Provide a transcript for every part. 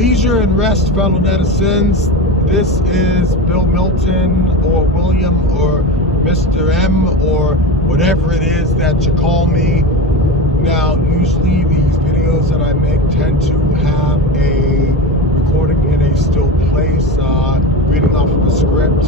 Leisure and rest, fellow netizens. This is Bill Milton or William or Mr. M or whatever it is that you call me. Now, usually these videos that I make tend to have a recording in a still place, reading off of a script.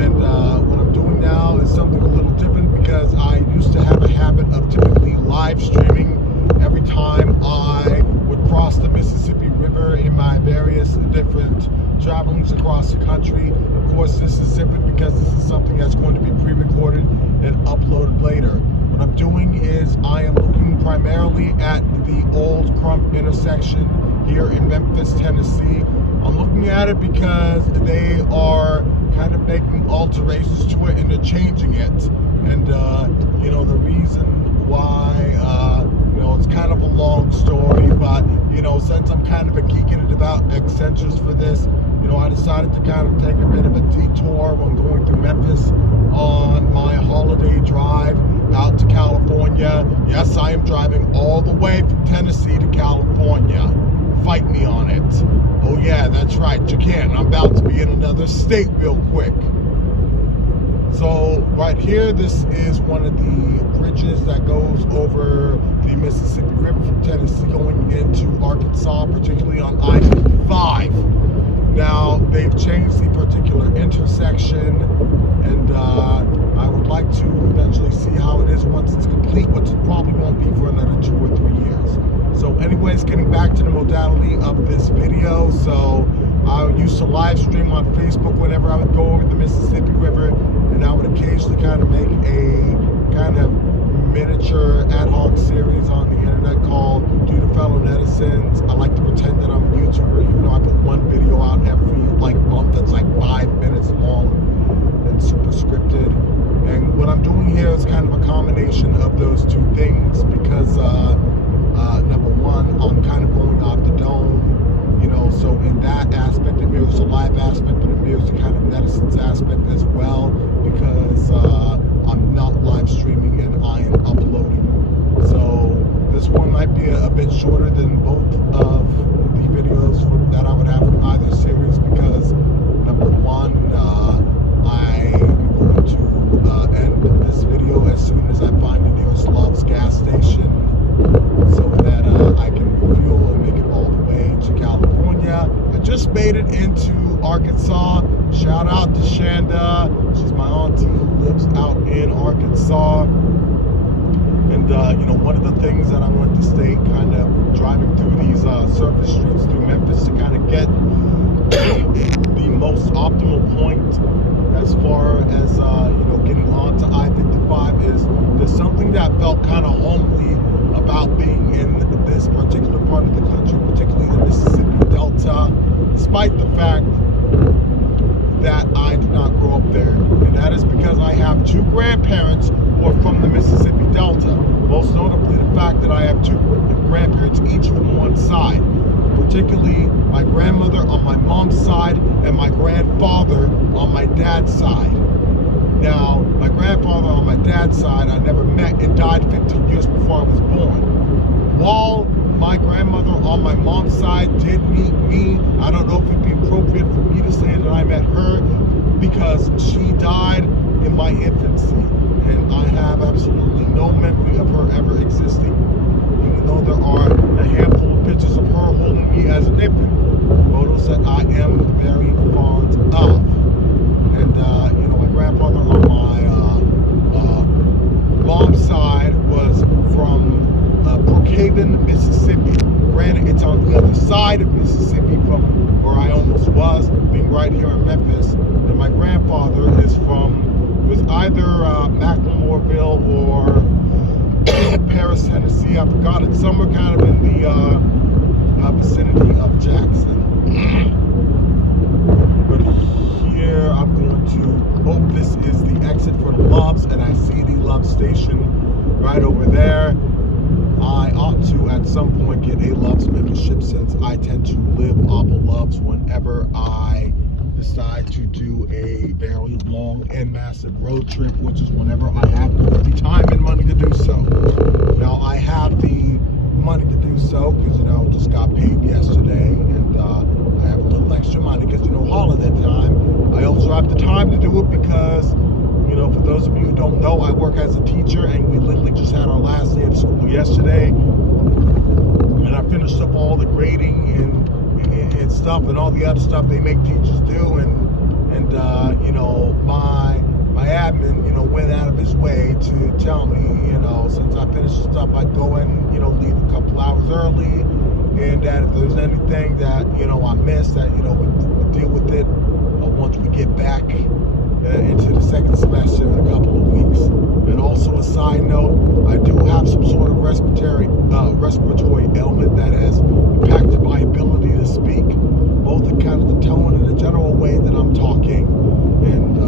And what I'm doing now is something a little different because I used to have a habit of typically live streaming every time I would cross the Mississippi River in my various different travelings across the country. Of course, this is different because this is something that's going to be pre-recorded and uploaded later. What I'm doing is I am looking primarily at the old Crump intersection here in Memphis, Tennessee. I'm looking at it because they are kind of making alterations to it and they're changing it. And, you know, the reason why, you know, it's kind of a long story, but, you know, since I'm kind of a geek and devout eccentric for this, you know, I decided to kind of take a bit of a detour when going through Memphis on my holiday drive out to California. Yes, I am driving all the way from Tennessee to California. Fight me on it. Oh yeah, that's right, you can. I'm about to be in another state real quick. So right here, this is one of the bridges that goes over the Mississippi River from Tennessee going into Arkansas, particularly on I-55. Now, they've changed the particular intersection, and I would like to eventually see how it is once it's complete, which it probably won't be for another 2 or 3 years. So anyways, getting back to the modality of this video, so I used to live stream on Facebook whenever I would go over the Mississippi River, and I would occasionally kind of make a kind of miniature ad hoc series on the internet called Do the Fellow Netizens. I like to pretend that I'm a YouTuber, even though I put one video out every month that's like 5 minutes long and super scripted. And what I'm doing here is kind of a combination of those two things because number one, I'm kind of going off the dome, you know, so in that aspect it mirrors the live aspect, but it mirrors the kind of netizens aspect as well, because I'm not live streaming and I am uploading. So this one might be a bit shorter than both of the videos that I would have in either series, because number one, I'm going to end this video as soon as I find the nearest Love's gas station, so that I can refuel and make it all the way to California. I just made it into Arkansas. Shout out to Shanda. She's my auntie who lives out in Arkansas. And, you know, one of the things that I wanted to state, kind of driving through these surface streets through Memphis to kind of get the most optimal point as far as, you know, getting onto I-55 is there's something that felt kind of homely about being in this particular part of the country, particularly the Mississippi Delta, despite the fact that I did not grow up there. And that is because I have two grandparents who are from the Mississippi Delta. Most notably the fact that I have two grandparents each from one side, particularly my grandmother on my mom's side and my grandfather on my dad's side. Now, my grandfather on my dad's side I never met and died 15 years before I was born. While my grandmother on my mom's side did meet me, I don't know if it'd be appropriate for me to say that I met her, because she died in my infancy, and I have absolutely no memory of her ever existing, even though there are a handful of pictures of her holding me as an infant, photos that I am very fond of. And, you know, my grandfather on my mom's side was from Brookhaven, Mississippi. Granted, it's on the other side of Mississippi from where I almost was, being right here in Memphis. And my grandfather is from, was either Macklemoreville or Paris, Tennessee. I forgot. It's somewhere kind of in the vicinity of Jackson. But here I'm going to hope this is the exit for the Loves, and I see the Love station right over there. I ought to at some point get a Loves membership, since I tend to live off of Loves whenever I decide to do a very long and massive road trip, which is whenever I have the time and money to do so. Now, I have the money to do so because, you know, just got paid yesterday, and yesterday, and I finished up all the grading and stuff and all the other stuff they make teachers do, and you know, my admin, you know, went out of his way to tell me, you know, since I finished the stuff, I'd go and, you know, leave a couple hours early, and that if there's anything that, you know, I missed, that, you know, we'll deal with it once we get back into the second semester in a couple of weeks. And also, a side note, I do have some sort of respiratory ailment that has impacted my ability to speak, both in kind of the tone and the general way that I'm talking. And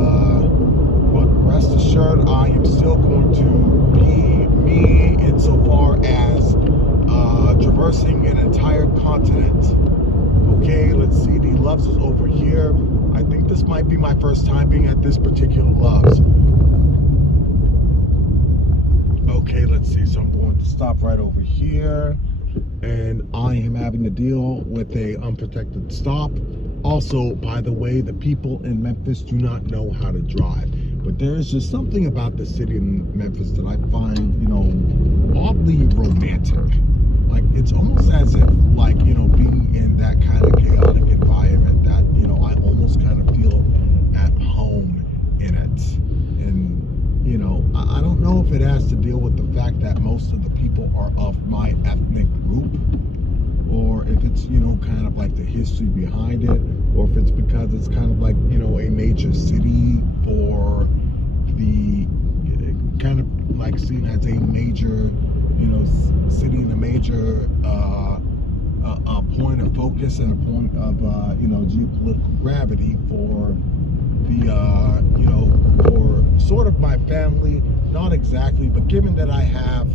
but rest assured, I am still going to be me insofar as traversing an entire continent. Okay, let's see. The Loves is over here. I think this might be my first time being at this particular Loves. Okay, let's see. So I'm going to stop right over here, and I am having to deal with a unprotected stop. Also, by the way, the people in Memphis do not know how to drive, but there is just something about the city of Memphis that I find, you know, oddly romantic. Like, it's almost as if, like, you know, being in that kind of chaotic environment that, you know, I almost kind of feel at home in it. And, you know, I don't know if it has to deal with the fact that most of the people are of my ethnic group, or if it's, you know, kind of like the history behind it, or if it's because it's kind of like, you know, a major city for the kind of like seen as a major, you know, city and a major point of focus and a point of you know, geopolitical gravity for the you know, for sort of my family. Not exactly, but given that I have,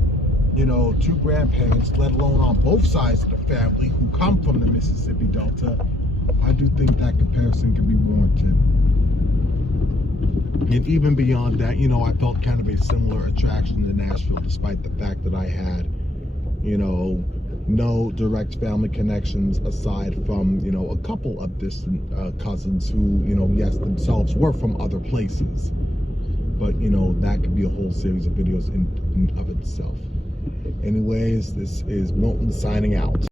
you know, two grandparents, let alone on both sides of the family, who come from the Mississippi Delta, I do think that comparison can be warranted. And even beyond that, you know, I felt kind of a similar attraction to Nashville, despite the fact that I had, you know, no direct family connections aside from, you know, a couple of distant cousins who, you know, yes, themselves were from other places. But, you know, that could be a whole series of videos in of itself. Anyways, this is Milton signing out.